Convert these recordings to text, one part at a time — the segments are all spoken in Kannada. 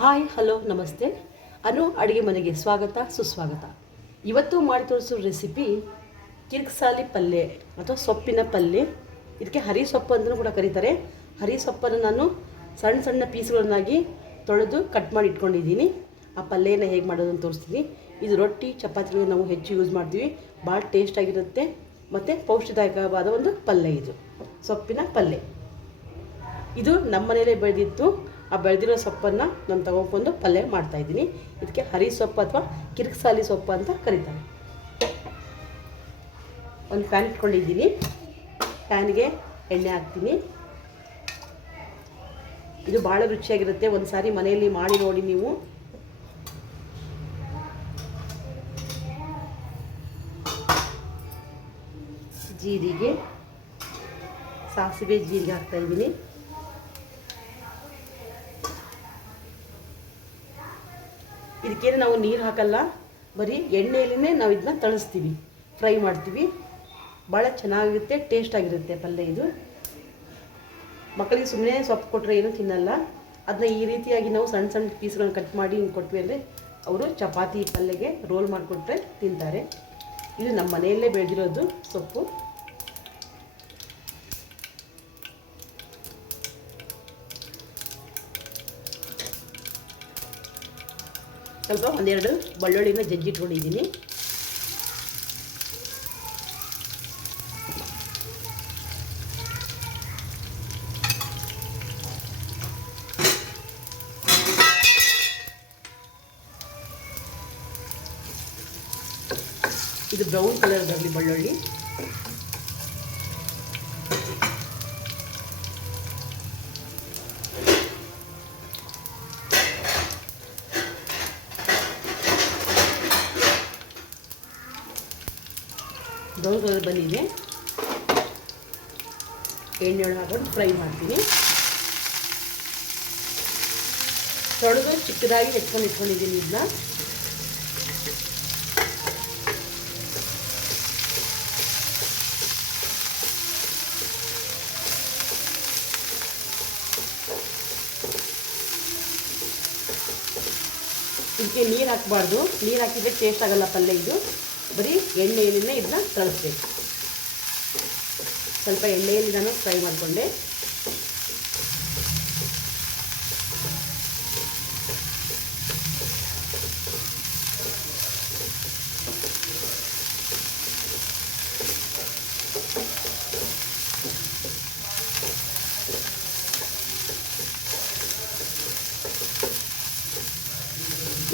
ಹಾಯ್ ಹಲೋ ನಮಸ್ತೆ. ಅನು ಅಡುಗೆ ಮನೆಗೆ ಸ್ವಾಗತ ಸುಸ್ವಾಗತ. ಇವತ್ತು ಮಾಡಿ ತೋರಿಸೋ ರೆಸಿಪಿ ಕಿರ್ಕ್ಸಾಲಿ ಪಲ್ಯ ಅಥವಾ ಸೊಪ್ಪಿನ ಪಲ್ಯ. ಇದಕ್ಕೆ ಹರಿ ಸೊಪ್ಪು ಅಂತಲೂ ಕೂಡ ಕರೀತಾರೆ. ಹರಿ ಸೊಪ್ಪನ್ನು ನಾನು ಸಣ್ಣ ಸಣ್ಣ ಪೀಸ್ಗಳನ್ನಾಗಿ ತೊಳೆದು ಕಟ್ ಮಾಡಿ ಇಟ್ಕೊಂಡಿದ್ದೀನಿ. ಆ ಪಲ್ಯನ ಹೇಗೆ ಮಾಡೋದು ಅಂತ ತೋರಿಸ್ತೀನಿ. ಇದು ರೊಟ್ಟಿ ಚಪಾತಿಗೆ ನಾವು ಹೆಚ್ಚು ಯೂಸ್ ಮಾಡ್ತೀವಿ. ಭಾಳ ಟೇಸ್ಟಾಗಿರುತ್ತೆ ಮತ್ತು ಪೌಷ್ಟಿದಾಯಕವಾದ ಒಂದು ಪಲ್ಯ. ಇದು ಸೊಪ್ಪಿನ ಪಲ್ಯ. ಇದು ನಮ್ಮ ಮನೆಯಲ್ಲೇ ಬೆಳೆದಿತ್ತು. ಆ ಬೆಳೆದಿರೋ ಸೊಪ್ಪನ್ನು ನಾನು ತಗೊಂಡ್ಬಂದು ಪಲ್ಯ ಮಾಡ್ತಾಯಿದ್ದೀನಿ. ಇದಕ್ಕೆ ಹರಿ ಸೊಪ್ಪು ಅಥವಾ ಕಿರ್ಕ್ಸಾಲಿ ಸೊಪ್ಪು ಅಂತ ಕರೀತಾರೆ. ಒಂದು ಪ್ಯಾನ್ ಇಟ್ಕೊಂಡಿದ್ದೀನಿ. ಪ್ಯಾನ್ಗೆ ಎಣ್ಣೆ ಹಾಕ್ತೀನಿ. ಇದು ಭಾಳ ರುಚಿಯಾಗಿರುತ್ತೆ. ಒಂದು ಸಾರಿ ಮನೆಯಲ್ಲಿ ಮಾಡಿ ನೋಡಿ ನೀವು. ಜೀರಿಗೆ, ಸಾಸಿವೆ, ಜೀರಿಗೆ ಹಾಕ್ತಾಯಿದ್ದೀನಿ. ಇದಕ್ಕೇನು ನಾವು ನೀರು ಹಾಕಲ್ಲ, ಬರೀ ಎಣ್ಣೆಯಲ್ಲೇ ನಾವು ಇದನ್ನ ತಳಿಸ್ತೀವಿ, ಫ್ರೈ ಮಾಡ್ತೀವಿ. ಭಾಳ ಚೆನ್ನಾಗಿರುತ್ತೆ, ಟೇಸ್ಟಾಗಿರುತ್ತೆ ಪಲ್ಯ ಇದು. ಮಕ್ಕಳಿಗೆ ಸುಮ್ಮನೆ ಸೊಪ್ಪು ಕೊಟ್ಟರೆ ಏನೂ ತಿನ್ನಲ್ಲ. ಅದನ್ನ ಈ ರೀತಿಯಾಗಿ ನಾವು ಸಣ್ಣ ಸಣ್ಣ ಪೀಸ್ಗಳನ್ನ ಕಟ್ ಮಾಡಿ ಹಿಂಗೆ ಕೊಟ್ವಿ ಅಂದರೆ ಅವರು ಚಪಾತಿ ಪಲ್ಯಗೆ ರೋಲ್ ಮಾಡಿಕೊಟ್ರೆ ತಿಂತಾರೆ. ಇದು ನಮ್ಮ ಮನೆಯಲ್ಲೇ ಬೆಳೆದಿರೋದು ಸೊಪ್ಪು. ಸ್ವಲ್ಪ ಒಂದೆರಡು ಬೆಳ್ಳುಳ್ಳಿನ ಜಜ್ಜಿಟ್ಕೊಂಡಿದ್ದೀನಿ. ಇದು ಬ್ರೌನ್ ಕಲರ್ ಬರಲಿ ಬೆಳ್ಳುಳ್ಳಿ. ಬ್ರೌನ್ ಕಲರ್ ಬಂದಿದೆ. ಎಣ್ಣೆ ಒಳಗೆ ಹಾಕೊಂಡು ಫ್ರೈ ಮಾಡ್ತೀನಿ. ತೊಳೆದು ಚಿಕ್ಕದಾಗಿ ಹೆಚ್ಕೊಂಡು ಇಟ್ಕೊಂಡಿದ್ದೀನಿ. ಇದನ್ನ ಇದಕ್ಕೆ ನೀರು ಹಾಕಬಾರ್ದು. ನೀರು ಹಾಕಿದರೆ ಟೇಸ್ಟ್ ಆಗೋಲ್ಲ ಪಲ್ಯ. ಇದು ಬರೀ ಎಣ್ಣೆಯಲ್ಲೇ ಇದನ್ನ ತಳಿಸ್ಬೇಕು. ಸ್ವಲ್ಪ ಎಣ್ಣೆಯಲ್ಲಿ ನಾನು ಫ್ರೈ ಮಾಡಿಕೊಂಡೆ.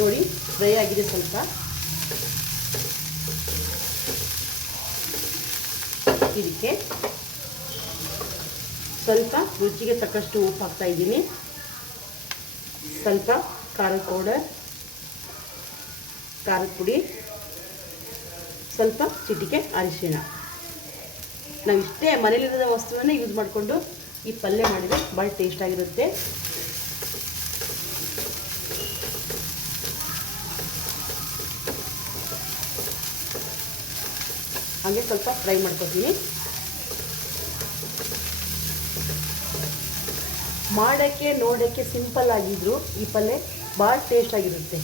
ನೋಡಿ, ಫ್ರೈ ಆಗಿದೆ ಸ್ವಲ್ಪ. ಇದಕ್ಕೆ ಸ್ವಲ್ಪ ರುಚಿಗೆ ತಕ್ಕಷ್ಟು ಉಪ್ಪು ಹಾಕ್ತಾ ಇದ್ದೀನಿ. ಸ್ವಲ್ಪ ಖಾರದ ಪೌಡರ್, ಖಾರದ ಪುಡಿ, ಸ್ವಲ್ಪ ಚಿಟಿಕೆ ಅರಿಶಿಣ. ನಾವು ಇಷ್ಟೇ ಮನೇಲಿರೋ ವಸ್ತುವನ್ನೇ ಯೂಸ್ ಮಾಡಿಕೊಂಡು ಈ ಪಲ್ಯ ಮಾಡಿದರೆ ಭಾಳ ಟೇಸ್ಟಾಗಿರುತ್ತೆ. ಹಾಗೆ ಸ್ವಲ್ಪ ಫ್ರೈ ಮಾಡ್ಕೊತೀನಿ. ಮಾಡೋಕ್ಕೆ ನೋಡೋಕ್ಕೆ ಸಿಂಪಲ್ ಆಗಿದ್ರು ಈ ಪಲ್ಯ ಭಾಳ ಟೇಸ್ಟಾಗಿರುತ್ತೆ.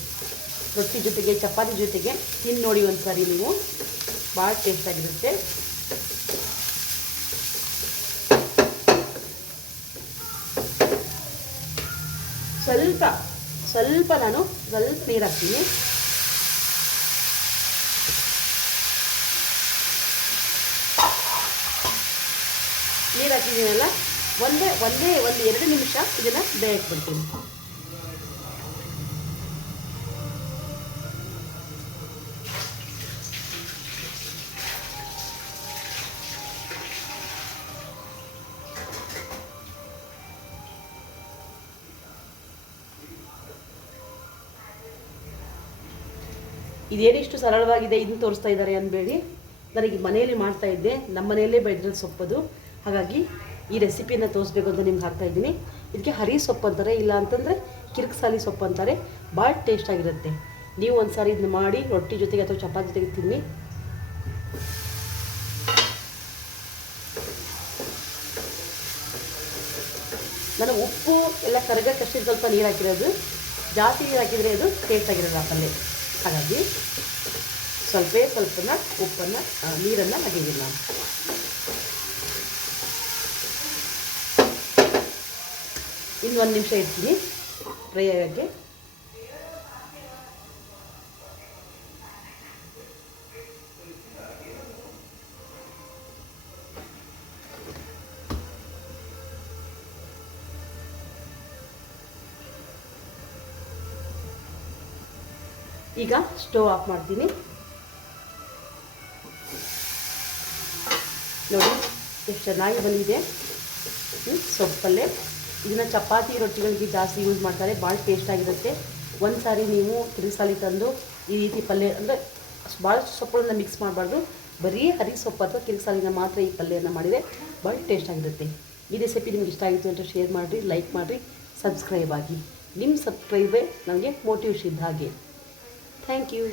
ರೊಟ್ಟಿ ಜೊತೆಗೆ ಚಪಾತಿ ಜೊತೆಗೆ ತಿಂದು ನೋಡಿ ಒಂದು ಸಾರಿ ನೀವು. ಭಾಳ ಟೇಸ್ಟಾಗಿರುತ್ತೆ. ಸ್ವಲ್ಪ ನಾನು ನೀರು ಹಾಕ್ತೀನಿ. ನೀರು ಹಾಕಿದ್ದೀನಲ್ಲ, ಒಂದು 2 ನಿಮಿಷ ಇದನ್ನು ಬೇಯಕ್ಕೆ ಬಿಡ್ತೀನಿ. ಇದೇನಿಷ್ಟು ಸರಳವಾಗಿದೆ, ಇದನ್ನು ತೋರಿಸ್ತಾ ಇದ್ದಾರೆ ಅನ್ಬೇಡಿ. ನನಗೆ ಮನೆಯಲ್ಲಿ ಮಾಡ್ತಾ ಇದ್ದೆ, ನಮ್ಮ ಮನೆಯಲ್ಲೇ ಬೆಳೆದಿರೋ ಸೊಪ್ಪದು. ಹಾಗಾಗಿ ಈ ರೆಸಿಪಿಯನ್ನು ತೋರಿಸ್ಬೇಕು ಅಂತ ನಿಮ್ಗೆ ಹಾಕ್ತಾಯಿದ್ದೀನಿ. ಇದಕ್ಕೆ ಹರಿ ಸೊಪ್ಪು ಅಂತಾರೆ, ಇಲ್ಲ ಅಂತಂದರೆ ಕಿರ್ಕ್ಸಾಲಿ ಸೊಪ್ಪು ಅಂತಾರೆ. ಭಾಳ ಟೇಸ್ಟಾಗಿರುತ್ತೆ. ನೀವು ಒಂದು ಸಾರಿ ಇದನ್ನ ಮಾಡಿ ರೊಟ್ಟಿ ಜೊತೆಗೆ ಅಥವಾ ಚಪಾತಿ ಜೊತೆಗೆ ತಿನ್ನಿ. ನಾನು ಉಪ್ಪು ಎಲ್ಲ ಕರಗಕ್ಕಷ್ಟೇ ಸ್ವಲ್ಪ ನೀರು ಹಾಕಿರೋದು. ಜಾಸ್ತಿ ನೀರು ಹಾಕಿದರೆ ಅದು ಟೇಸ್ಟಾಗಿರೋಲ್ಲ ಪಲ್ಯ. ಹಾಗಾಗಿ ಸ್ವಲ್ಪನ ಉಪ್ಪನ್ನು ನೀರನ್ನು ಹಾಕಿದ್ದೀನಿ ನಾನು. ಇನ್ನು 1 ನಿಮಿಷ ಇಡ್ತೀನಿ ಫ್ರೈ ಆಗೋಕ್ಕೆ. ಈಗ ಸ್ಟವ್ ಆಫ್ ಮಾಡ್ತೀನಿ. ನೋಡಿ ಎಷ್ಟು ಚೆನ್ನಾಗಿ ಬಂದಿದೆ ಸೊಪ್ಪು ಪಲ್ಯ. ಇದನ್ನು ಚಪಾತಿ ರೊಟ್ಟಿಗಳಿಗೆ ಜಾಸ್ತಿ ಯೂಸ್ ಮಾಡ್ತಾರೆ, ಭಾಳ ಟೇಸ್ಟಾಗಿರುತ್ತೆ. ಒಂದು ಸಾರಿ ನೀವು ಕಿರಿಕ್ಸಾಲಿ ತಂದು ಈ ರೀತಿ ಪಲ್ಯ ಅಂದರೆ ಭಾಳಷ್ಟು ಸೊಪ್ಪುಗಳನ್ನ ಮಿಕ್ಸ್ ಮಾಡಬಾರ್ದು, ಬರೀ ಹರಿ ಸೊಪ್ಪು ಅಥವಾ ಕಿರಿಕ್ಸಾಲಿನ ಮಾತ್ರ ಈ ಪಲ್ಯನ ಮಾಡಿದರೆ ಭಾಳ ಟೇಸ್ಟಾಗಿರುತ್ತೆ. ಈ ರೆಸಿಪಿ ನಿಮ್ಗೆ ಇಷ್ಟ ಆಯಿತು ಅಂತ ಶೇರ್ ಮಾಡಿರಿ, ಲೈಕ್ ಮಾಡಿರಿ, ಸಬ್ಸ್ಕ್ರೈಬ್ ಆಗಿ. ನಿಮ್ಮ ಸಬ್ಸ್ಕ್ರೈಬೇ ನನಗೆ ಮೋಟಿವೇಶನ್ ಇದ್ದ ಹಾಗೆ. Thank you.